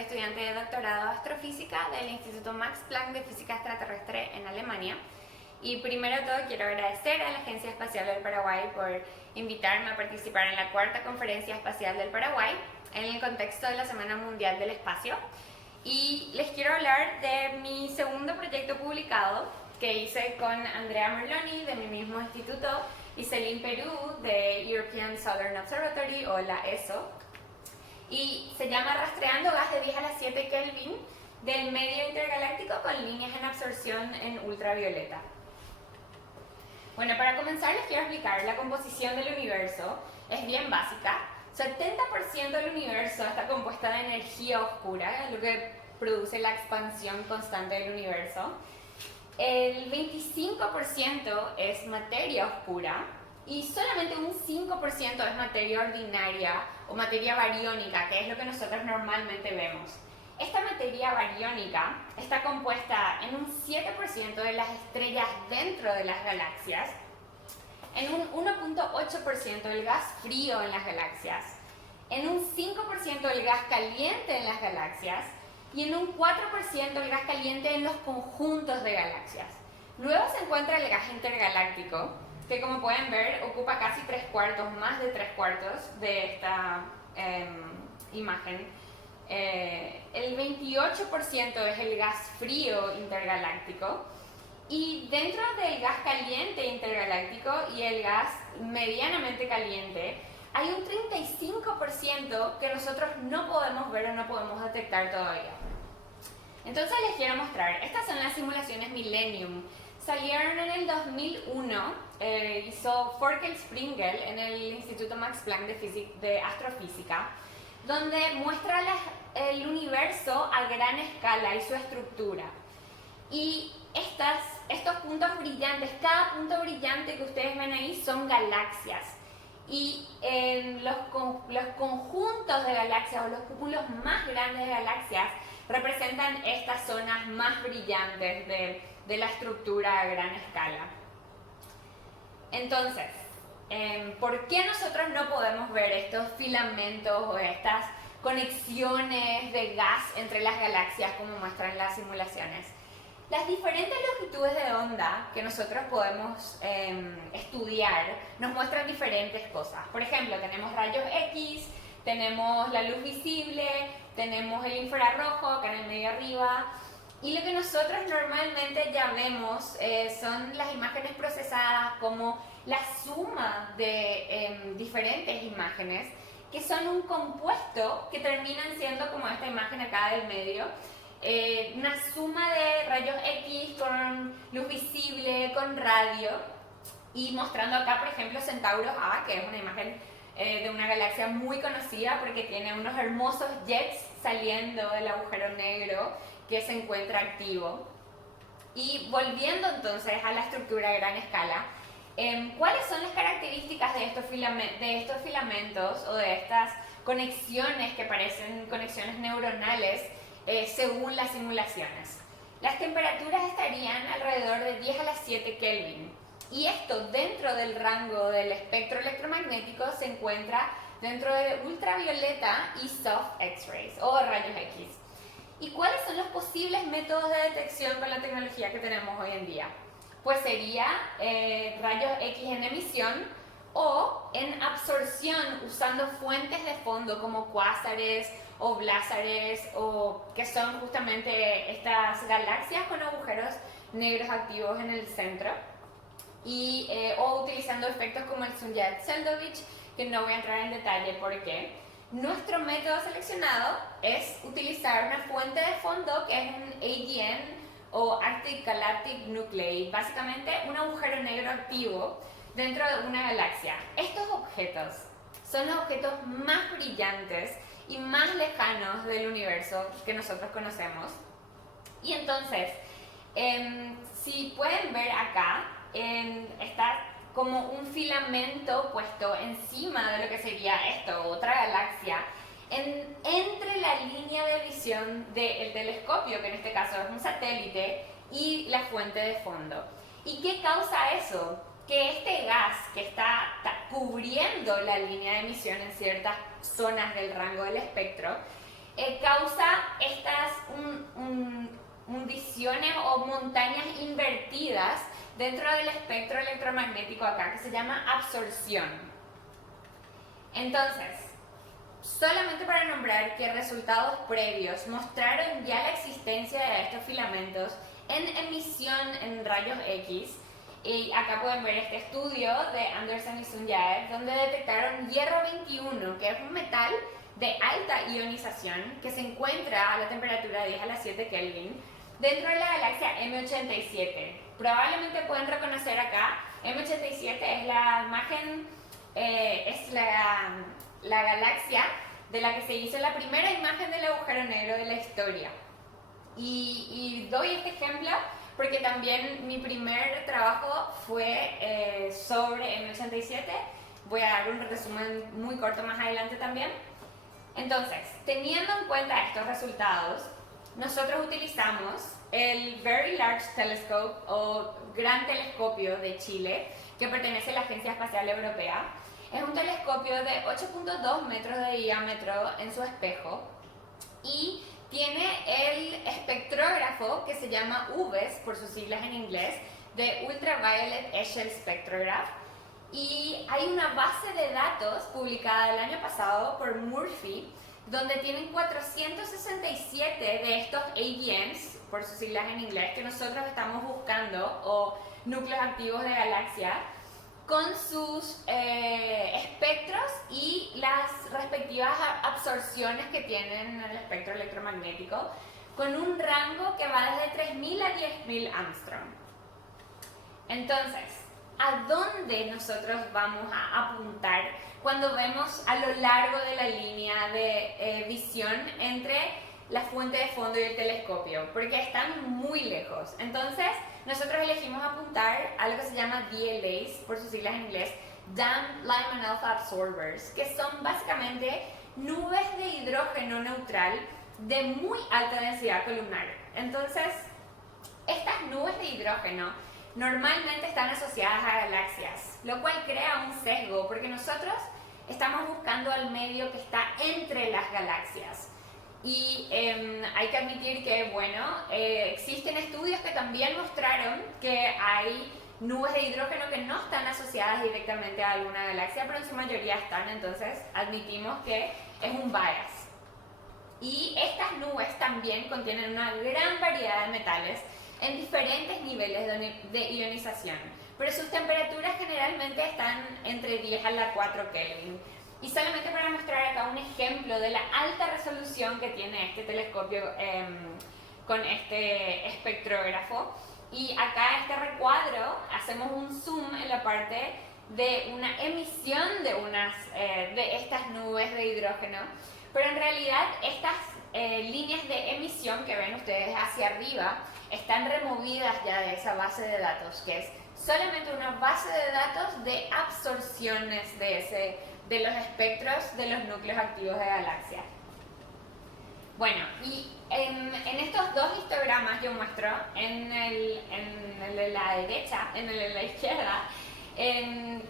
soy estudiante de doctorado de astrofísica del Instituto Max Planck de Física Extraterrestre en Alemania. Y primero de todo quiero agradecer a la Agencia Espacial del Paraguay por invitarme a participar en la cuarta Conferencia Espacial del Paraguay en el contexto de la Semana Mundial del Espacio. Y les quiero hablar de mi segundo proyecto publicado que hice con Andrea Merloni de mi mismo instituto y Céline Perú de European Southern Observatory o la ESO. Y se llama Rastreando gas de 10 a la 7 Kelvin del medio intergaláctico con líneas en absorción en ultravioleta. Bueno, para comenzar les quiero explicar la composición del universo. Es bien básica. 70% del universo está compuesta de energía oscura, lo que produce la expansión constante del universo. El 25% es materia oscura y solamente un 5% es materia ordinaria o materia bariónica, que es lo que nosotros normalmente vemos. Esta materia bariónica está compuesta en un 7% de las estrellas dentro de las galaxias, en un 1.8% del gas frío en las galaxias, en un 5% del gas caliente en las galaxias y en un 4% del gas caliente en los conjuntos de galaxias. Luego se encuentra el gas intergaláctico, que como pueden ver ocupa casi 3/4, más de 3/4 de esta imagen. El 28% es el gas frío intergaláctico y dentro del gas caliente intergaláctico y el gas medianamente caliente hay un 35% que nosotros no podemos ver o no podemos detectar todavía. Entonces les quiero mostrar, estas son las simulaciones Millennium. Salieron en el 2001, hizo Forkel Springel en el Instituto Max Planck de Astrofísica, donde muestra el universo a gran escala y su estructura. Y estos puntos brillantes, cada punto brillante que ustedes ven ahí son galaxias. Y los conjuntos de galaxias o los cúmulos más grandes de galaxias representan estas zonas más brillantes de la estructura a gran escala. Entonces, ¿por qué nosotros no podemos ver estos filamentos o estas conexiones de gas entre las galaxias como muestran las simulaciones? Las diferentes longitudes de onda que nosotros podemos estudiar nos muestran diferentes cosas. Por ejemplo, tenemos rayos X, tenemos la luz visible, tenemos el infrarrojo acá en el medio arriba. Y lo que nosotros normalmente ya vemos son las imágenes procesadas como la suma de diferentes imágenes que son un compuesto que terminan siendo como esta imagen acá del medio. Una suma de rayos X con luz visible, con radio, y mostrando acá, por ejemplo, Centauro A, que es una imagen de una galaxia muy conocida porque tiene unos hermosos jets saliendo del agujero negro que se encuentra activo. Y volviendo entonces a la estructura a gran escala, ¿cuáles son las características de estos filamentos o de estas conexiones que parecen conexiones neuronales? Según las simulaciones, las temperaturas estarían alrededor de 10 a la 7 Kelvin y esto dentro del rango del espectro electromagnético se encuentra dentro de ultravioleta y soft X-rays o rayos X. ¿Y cuáles son los posibles métodos de detección con la tecnología que tenemos hoy en día? Pues sería rayos X en emisión o en absorción usando fuentes de fondo como cuásares o blázares, o que son justamente estas galaxias con agujeros negros activos en el centro, y, o utilizando efectos como el Sunyaev-Zeldovich, que no voy a entrar en detalle por qué. Nuestro método seleccionado es utilizar una fuente de fondo que es un AGN o Arctic Galactic Nuclei, básicamente un agujero negro activo dentro de una galaxia. Estos objetos son los objetos más brillantes y más lejanos del universo que nosotros conocemos. Y entonces, si pueden ver acá, está como un filamento puesto encima de lo que sería esto, otra galaxia, entre la línea de visión del telescopio, que en este caso es un satélite, y la fuente de fondo. ¿Y qué causa eso? Que este gas que está cubriendo la línea de emisión en ciertas zonas del rango del espectro causa estas hundiciones o montañas invertidas dentro del espectro electromagnético acá, que se llama absorción. Entonces, solamente para nombrar que resultados previos mostraron ya la existencia de estos filamentos en emisión en rayos X. Y acá pueden ver este estudio de Anderson y Sunyaev, donde detectaron hierro 21, que es un metal de alta ionización que se encuentra a la temperatura 10 a la 7 Kelvin dentro de la galaxia M87. Probablemente pueden reconocer acá, M87 es la imagen, es la galaxia de la que se hizo la primera imagen del agujero negro de la historia. Y doy este ejemplo porque también mi primer trabajo fue sobre M87. Voy a dar un resumen muy corto más adelante también. Entonces, teniendo en cuenta estos resultados, nosotros utilizamos el Very Large Telescope o Gran Telescopio de Chile, que pertenece a la Agencia Espacial Europea. Es un telescopio de 8.2 metros de diámetro en su espejo y tiene el espectrógrafo que se llama UVES, por sus siglas en inglés, de Ultraviolet Echelle Spectrograph. Y hay una base de datos publicada el año pasado por Murphy, donde tienen 467 de estos AGNs, por sus siglas en inglés, que nosotros estamos buscando, o núcleos activos de galaxia, con sus espectros y las respectivas absorciones que tienen en el espectro electromagnético, con un rango que va desde 3.000 a 10.000 Armstrong. Entonces, ¿a dónde nosotros vamos a apuntar cuando vemos a lo largo de la línea de visión entre la fuente de fondo y el telescopio? Porque están muy lejos. Entonces, nosotros elegimos apuntar a lo que se llama DLAs, por sus siglas en inglés, Damn Lyman Alpha Absorbers, que son básicamente nubes de hidrógeno neutral de muy alta densidad columnar. Entonces, estas nubes de hidrógeno normalmente están asociadas a galaxias, lo cual crea un sesgo, porque nosotros estamos buscando al medio que está entre las galaxias. Y hay que admitir que, bueno, existen estudios que también mostraron que hay nubes de hidrógeno que no están asociadas directamente a alguna galaxia, pero en su mayoría están, entonces admitimos que es un bias. Y estas nubes también contienen una gran variedad de metales en diferentes niveles de ionización, pero sus temperaturas generalmente están entre 10 a la 4 Kelvin. Y solamente para mostrar acá un ejemplo de la alta resolución que tiene este telescopio con este espectrógrafo, y acá este recuadro hacemos un zoom en la parte de una emisión de estas nubes de hidrógeno, pero en realidad estas líneas de emisión que ven ustedes hacia arriba están removidas ya de esa base de datos, que es solamente una base de datos de absorciones de los espectros de los núcleos activos de galaxias. Bueno, y en estos dos histogramas yo muestro en el de la derecha, en el de la izquierda,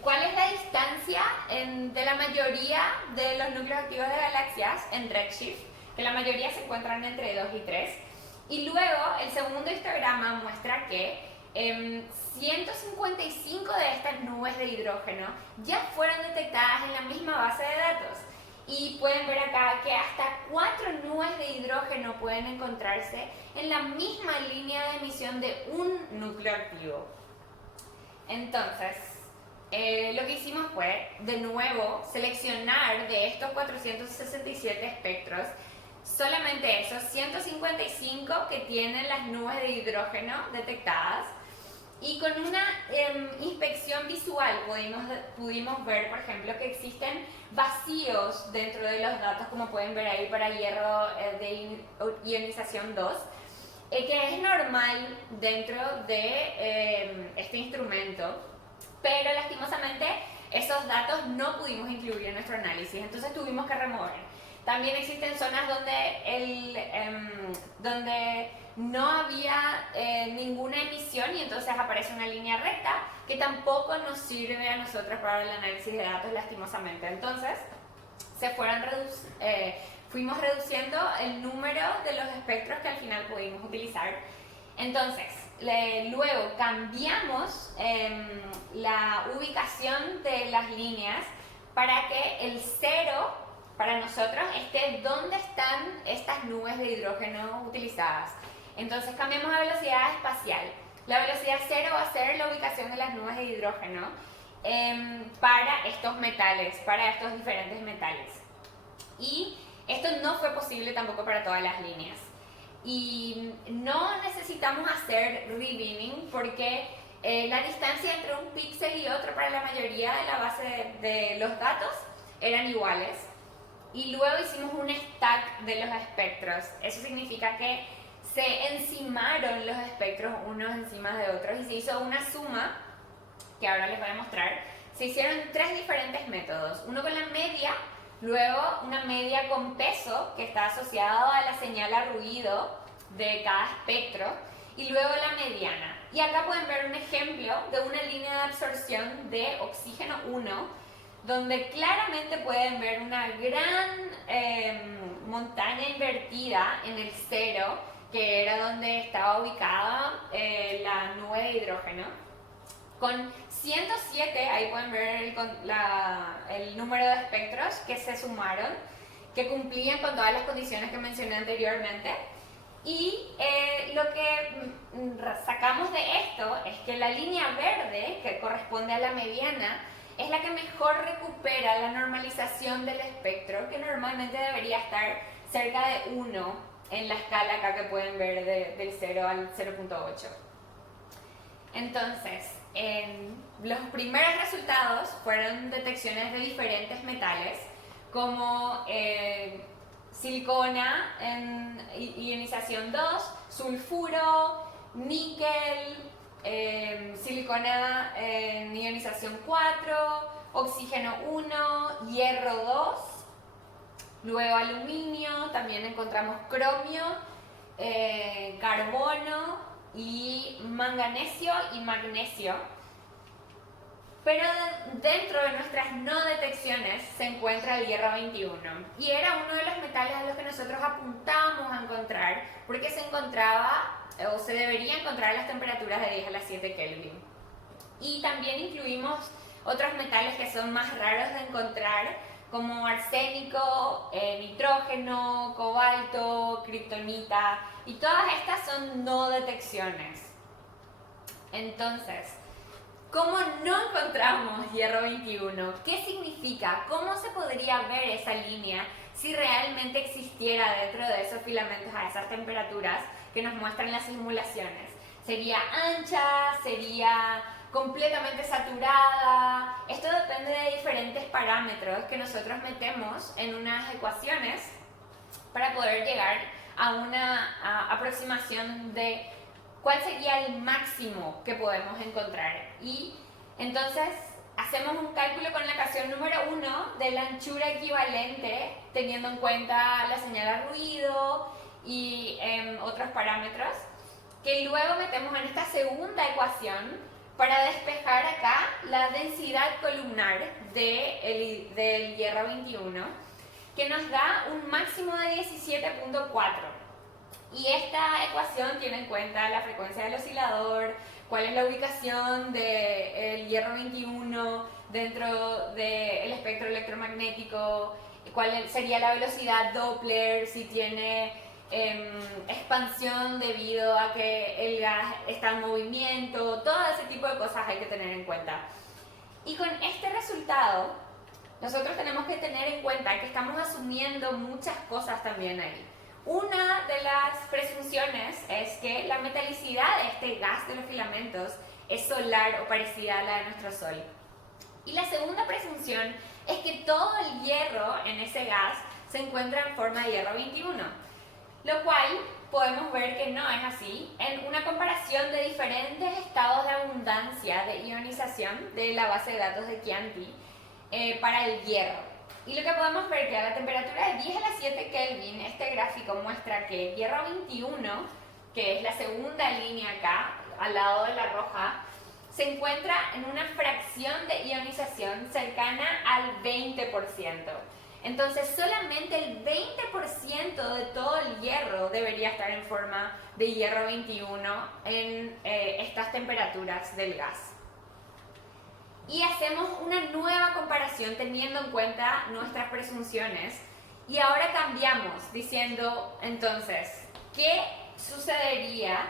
cuál es la distancia de la mayoría de los núcleos activos de galaxias en redshift, que la mayoría se encuentran entre 2 y 3. Y luego el segundo histograma muestra que 155 de estas nubes de hidrógeno ya fueron detectadas en la misma base de datos. Y pueden ver acá que hasta 4 nubes de hidrógeno pueden encontrarse en la misma línea de emisión de un núcleo activo. Entonces, lo que hicimos fue, de nuevo, seleccionar de estos 467 espectros solamente esos 155 que tienen las nubes de hidrógeno detectadas, y con una inspección visual pudimos ver, por ejemplo, que existen vacíos dentro de los datos, como pueden ver ahí para hierro de ionización 2, que es normal dentro de este instrumento, pero lastimosamente esos datos no pudimos incluir en nuestro análisis, entonces tuvimos que remover. También existen zonas donde no había ninguna emisión y entonces aparece una línea recta que tampoco nos sirve a nosotros para el análisis de datos, lastimosamente. Entonces se fueron fuimos reduciendo el número de los espectros que al final pudimos utilizar. Entonces, luego cambiamos la ubicación de las líneas para que el cero para nosotros esté donde están estas nubes de hidrógeno utilizadas. Entonces cambiamos a velocidad espacial. La velocidad cero va a ser la ubicación de las nubes de hidrógeno para estos metales, para estos diferentes metales. Y esto no fue posible tampoco para todas las líneas. Y no necesitamos hacer rebinning porque la distancia entre un píxel y otro para la mayoría de la base de los datos eran iguales. Y luego hicimos un stack de los espectros. Eso significa que se encimaron los espectros unos encima de otros y se hizo una suma, que ahora les voy a mostrar. Se hicieron 3 diferentes métodos. Uno con la media, luego una media con peso, que está asociado a la señal a ruido de cada espectro, y luego la mediana. Y acá pueden ver un ejemplo de una línea de absorción de oxígeno 1, donde claramente pueden ver una gran montaña invertida en el cero, que era donde estaba ubicada la nube de hidrógeno. Con 107, ahí pueden ver el número de espectros que se sumaron, que cumplían con todas las condiciones que mencioné anteriormente. Y lo que sacamos de esto es que la línea verde, que corresponde a la mediana, es la que mejor recupera la normalización del espectro, que normalmente debería estar cerca de 1 en la escala acá que pueden ver del 0 al 0.8. Entonces, los primeros resultados fueron detecciones de diferentes metales, como silicona en ionización 2, sulfuro, níquel, silicona en ionización 4, oxígeno 1, hierro 2, luego aluminio, también encontramos cromio, carbono y manganesio y magnesio. Pero dentro de nuestras no detecciones se encuentra el hierro 21 y era uno de los metales a los que nosotros apuntábamos a encontrar porque se encontraba o se debería encontrar a las temperaturas de 10 a la 7 Kelvin. Y también incluimos otros metales que son más raros de encontrar, como arsénico, nitrógeno, cobalto, kriptonita, y todas estas son no detecciones. Entonces, ¿cómo no encontramos hierro 21? ¿Qué significa? ¿Cómo se podría ver esa línea si realmente existiera dentro de esos filamentos a esas temperaturas que nos muestran las simulaciones? ¿Sería ancha? ¿Sería completamente saturada? Esto depende de diferentes parámetros que nosotros metemos en unas ecuaciones para poder llegar a una aproximación de cuál sería el máximo que podemos encontrar. Y entonces hacemos un cálculo con la ecuación número 1 de la anchura equivalente, teniendo en cuenta la señal a ruido y otros parámetros, que luego metemos en esta segunda ecuación para despejar acá la densidad columnar del hierro 21, que nos da un máximo de 17.4. Y esta ecuación tiene en cuenta la frecuencia del oscilador, cuál es la ubicación del hierro 21 dentro del espectro electromagnético, cuál sería la velocidad Doppler, si tiene expansión debido a que el gas está en movimiento, todo ese tipo de cosas hay que tener en cuenta. Y con este resultado, nosotros tenemos que tener en cuenta que estamos asumiendo muchas cosas también ahí. Una de las presunciones es que la metalicidad de este gas de los filamentos es solar o parecida a la de nuestro Sol. Y la segunda presunción es que todo el hierro en ese gas se encuentra en forma de hierro 21, lo cual podemos ver que no es así en una comparación de diferentes estados de abundancia de ionización de la base de datos de Chianti para el hierro. Y lo que podemos ver es que a la temperatura de 10 a la 7 Kelvin, este gráfico muestra que el hierro 21, que es la segunda línea acá, al lado de la roja, se encuentra en una fracción de ionización cercana al 20%. Entonces solamente el 20% de todo el hierro debería estar en forma de hierro 21 en estas temperaturas del gas. Y hacemos una nueva comparación teniendo en cuenta nuestras presunciones. Y ahora cambiamos diciendo, entonces, ¿qué sucedería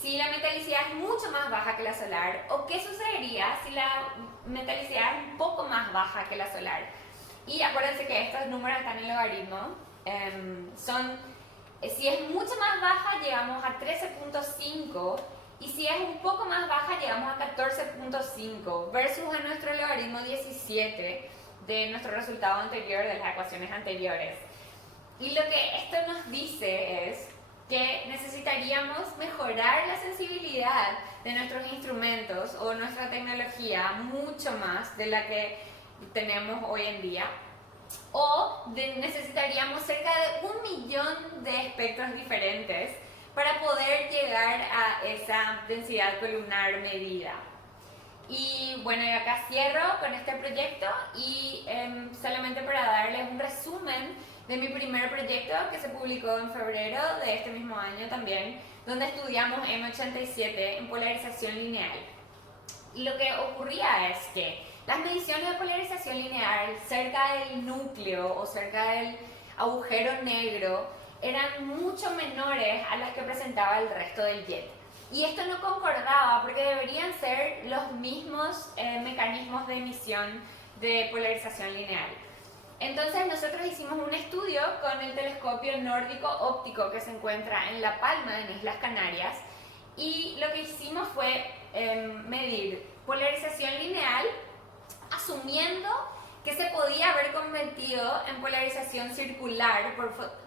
si la metalicidad es mucho más baja que la solar? ¿O qué sucedería si la metalicidad es un poco más baja que la solar? Y acuérdense que estos números están en logaritmo. Si es mucho más baja, llegamos a 13.5. Y si es un poco más baja, llegamos a 14.5 versus a nuestro logaritmo 17 de nuestro resultado anterior, de las ecuaciones anteriores. Y lo que esto nos dice es que necesitaríamos mejorar la sensibilidad de nuestros instrumentos o nuestra tecnología mucho más de la que tenemos hoy en día. O necesitaríamos cerca de 1 millón de espectros diferentes para poder llegar a esa densidad columnar medida. Y bueno, yo acá cierro con este proyecto y solamente para darles un resumen de mi primer proyecto que se publicó en febrero de este mismo año también, donde estudiamos M87 en polarización lineal. Y lo que ocurría es que las mediciones de polarización lineal cerca del núcleo o cerca del agujero negro eran mucho menores a las que presentaba el resto del jet. Y esto no concordaba porque deberían ser los mismos mecanismos de emisión de polarización lineal. Entonces nosotros hicimos un estudio con el telescopio nórdico óptico que se encuentra en La Palma, en Islas Canarias, y lo que hicimos fue medir polarización lineal asumiendo que se podía haber convertido en polarización circular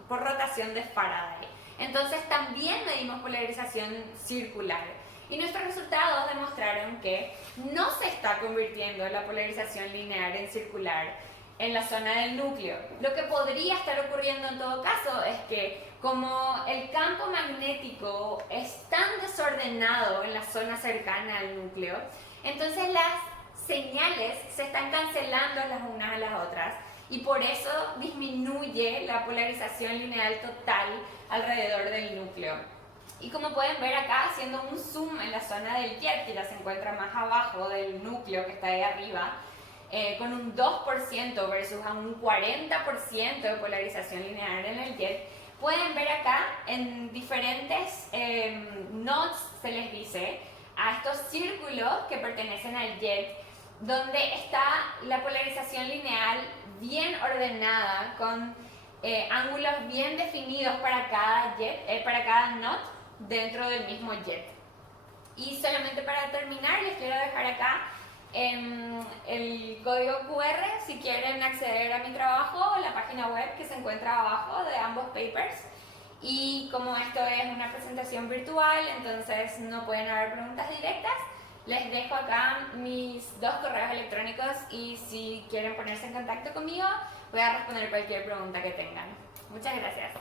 por rotación de Faraday. Entonces también medimos polarización circular. Y nuestros resultados demostraron que no se está convirtiendo la polarización lineal en circular en la zona del núcleo. Lo que podría estar ocurriendo en todo caso es que como el campo magnético es tan desordenado en la zona cercana al núcleo, entonces las señales se están cancelando las unas a las otras y por eso disminuye la polarización lineal total alrededor del núcleo. Y como pueden ver acá, haciendo un zoom en la zona del jet, que ya se encuentra más abajo del núcleo que está ahí arriba, con un 2% versus a un 40% de polarización lineal en el jet, pueden ver acá en diferentes nodes, se les dice, a estos círculos que pertenecen al jet, donde está la polarización lineal bien ordenada, con ángulos bien definidos para cada jet, para cada node dentro del mismo jet. Y solamente para terminar, les quiero dejar acá el código QR si quieren acceder a mi trabajo, la página web que se encuentra abajo de ambos papers. Y como esto es una presentación virtual, entonces no pueden haber preguntas directas, les dejo acá mis 2 correos electrónicos y si quieren ponerse en contacto conmigo, voy a responder cualquier pregunta que tengan. Muchas gracias.